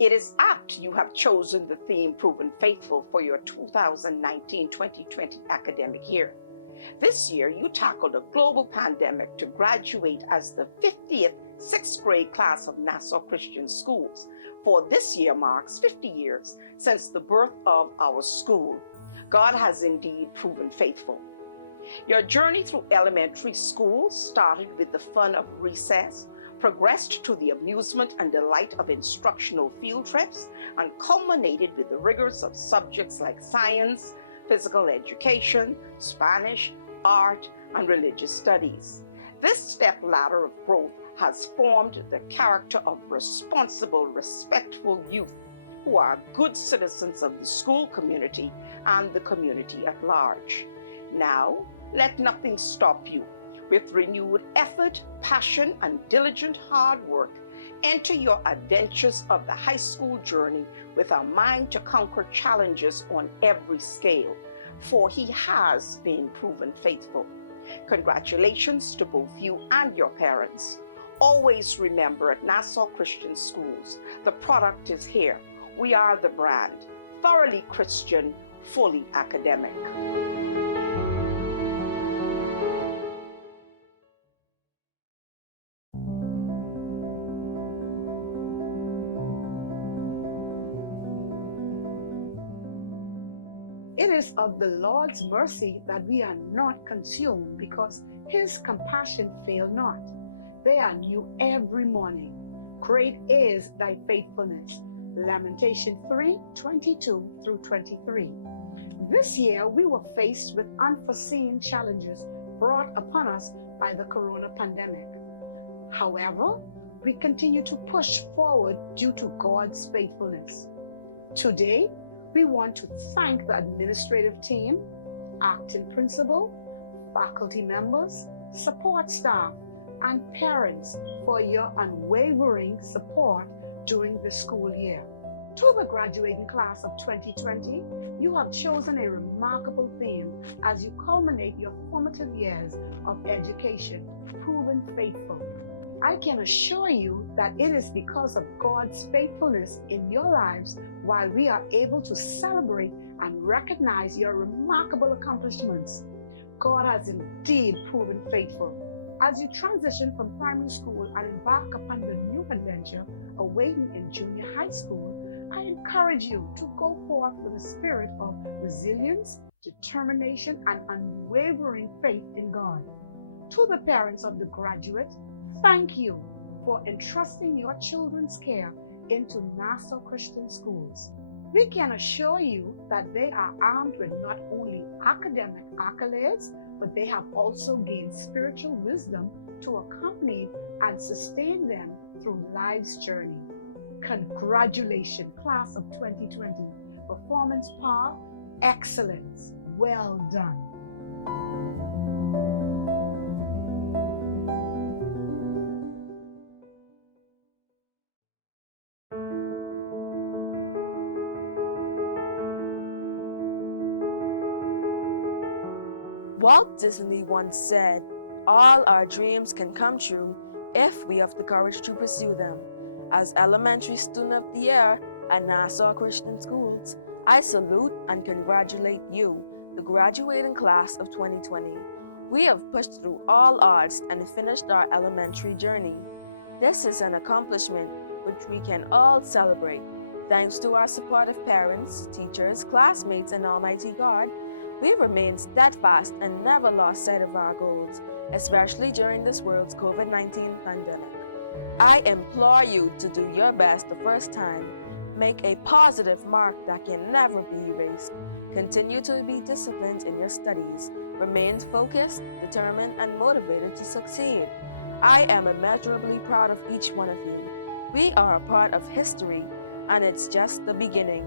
It is apt you have chosen the theme Proven Faithful for your 2019-2020 academic year. This year, you tackled a global pandemic to graduate as the 50th sixth grade class of Nassau Christian Schools, for this year marks 50 years since the birth of our school. God has indeed proven faithful. Your journey through elementary school started with the fun of recess, progressed to the amusement and delight of instructional field trips, and culminated with the rigors of subjects like science, physical education, Spanish, art, and religious studies. This step-ladder of growth has formed the character of responsible, respectful youth who are good citizens of the school community and the community at large. Now, let nothing stop you. With renewed effort, passion, and diligent hard work, enter your adventures of the high school journey with a mind to conquer challenges on every scale, for he has been proven faithful. Congratulations to both you and your parents. Always remember, at Nassau Christian Schools, the product is here. We are the brand. Thoroughly Christian, fully academic. It is of the Lord's mercy that we are not consumed, because his compassion fail not. They are new every morning. Great is thy faithfulness. Lamentation 3:22-23. This year we were faced with unforeseen challenges brought upon us by the corona pandemic. However, we continue to push forward due to God's faithfulness. Today, we want to thank the administrative team, acting principal, faculty members, support staff, and parents for your unwavering support during the school year. To the graduating class of 2020, you have chosen a remarkable theme as you culminate your formative years of education, proven faithful. I can assure you that it is because of God's faithfulness in your lives while we are able to celebrate and recognize your remarkable accomplishments. God has indeed proven faithful. As you transition from primary school and embark upon the new adventure awaiting in junior high school, I encourage you to go forth with a spirit of resilience, determination, and unwavering faith in God. To the parents of the graduate, thank you for entrusting your children's care into Nassau Christian Schools. We can assure you that they are armed with not only academic accolades, but they have also gained spiritual wisdom to accompany and sustain them through life's journey. Congratulations, class of 2020. Performance par excellence. Well done. Walt Disney once said, "All our dreams can come true if we have the courage to pursue them." As Elementary Student of the Year at Nassau Christian Schools, I salute and congratulate you, the graduating class of 2020. We have pushed through all odds and finished our elementary journey. This is an accomplishment which we can all celebrate. Thanks to our supportive parents, teachers, classmates, and Almighty God, we remained steadfast and never lost sight of our goals, especially during this world's COVID-19 pandemic. I implore you to do your best the first time. Make a positive mark that can never be erased. Continue to be disciplined in your studies. Remain focused, determined, and motivated to succeed. I am immeasurably proud of each one of you. We are a part of history, and it's just the beginning.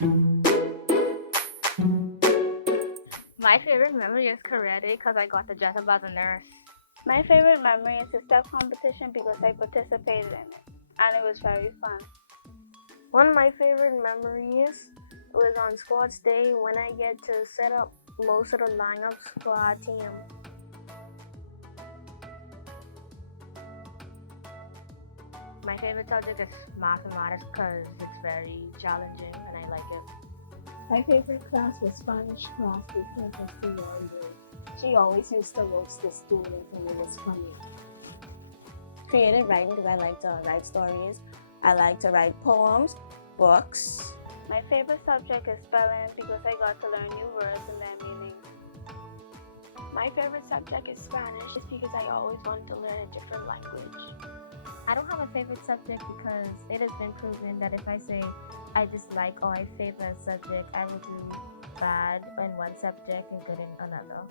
My favorite memory is karate because I got to dress up as a nurse. My favorite memory is the step competition because I participated in it and it was very fun. One of my favorite memories was on sports day when I get to set up most of the lineups for our team. My favorite subject is mathematics because it's very challenging and I like it. My favorite class was Spanish class because of the lawyer. She always used to roast the students and it was funny. Creative writing because I like to write stories. I like to write poems, books. My favorite subject is spelling because I got to learn new words and their meanings. My favorite subject is Spanish just because I always wanted to learn a different language. I don't have a favorite subject because it has been proven that if I say I dislike or I favor a subject, I will do bad in one subject and good in another.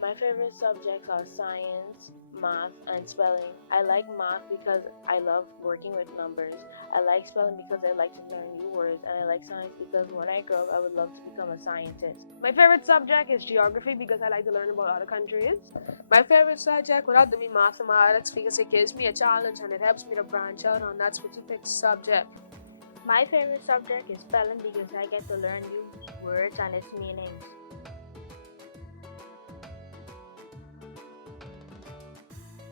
My favorite subjects are science, math, and spelling. I like math because I love working with numbers. I like spelling because I like to learn new words, and I like science because when I grow up, I would love to become a scientist. My favorite subject is geography because I like to learn about other countries. My favorite subject would have to be mathematics because it gives me a challenge and it helps me to branch out on that specific subject. My favorite subject is spelling because I get to learn new words and its meanings.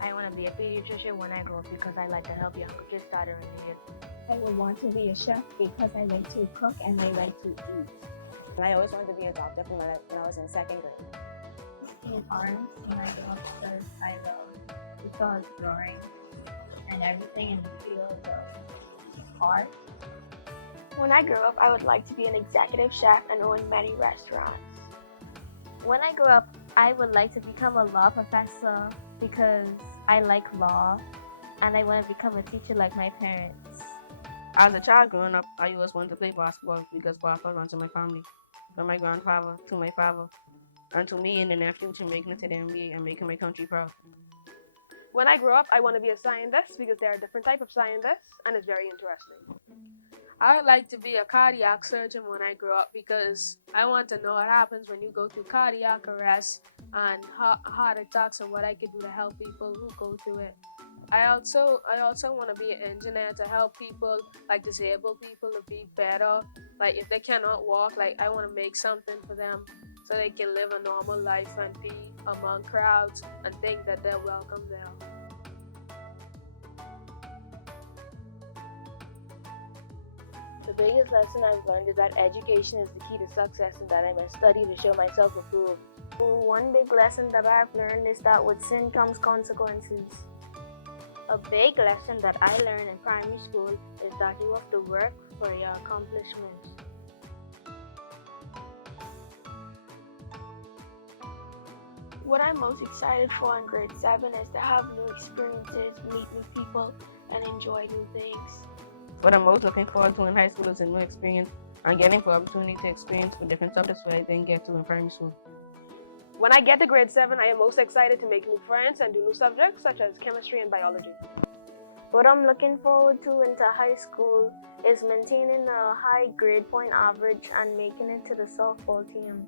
I want to be a pediatrician when I grow up because I like to help younger kids that are in need. I would want to be a chef because I like to cook and I like to eat. I always wanted to be a doctor when I was in second grade. In arts, when I grew up, because I love because drawing and everything in the field of art. When I grow up, I would like to be an executive chef and own many restaurants. When I grow up, I would like to become a law professor because I like law and I want to become a teacher like my parents. As a child growing up, I always wanted to play basketball because basketball runs in my family. From my grandfather to my father, and to me in the near future making it to the NBA and making my country proud. When I grow up, I want to be a scientist because there are different types of scientists and it's very interesting. I would like to be a cardiac surgeon when I grow up because I want to know what happens when you go through cardiac arrest and heart attacks and what I could do to help people who go through it. I also want to be an engineer to help people, like disabled people, to be better. Like if they cannot walk, like I want to make something for them so they can live a normal life and be among crowds and think that they're welcome there. The biggest lesson I've learned is that education is the key to success and that I must study to show myself approved. One big lesson that I've learned is that with sin comes consequences. A big lesson that I learned in primary school is that you have to work for your accomplishments. What I'm most excited for in grade 7 is to have new experiences, meet new people, and enjoy new things. What I'm most looking forward to in high school is a new experience and getting the opportunity to experience with different subjects that I didn't get to in primary school. When I get to grade 7, I am most excited to make new friends and do new subjects such as chemistry and biology. What I'm looking forward to into high school is maintaining a high grade point average and making it to the softball team.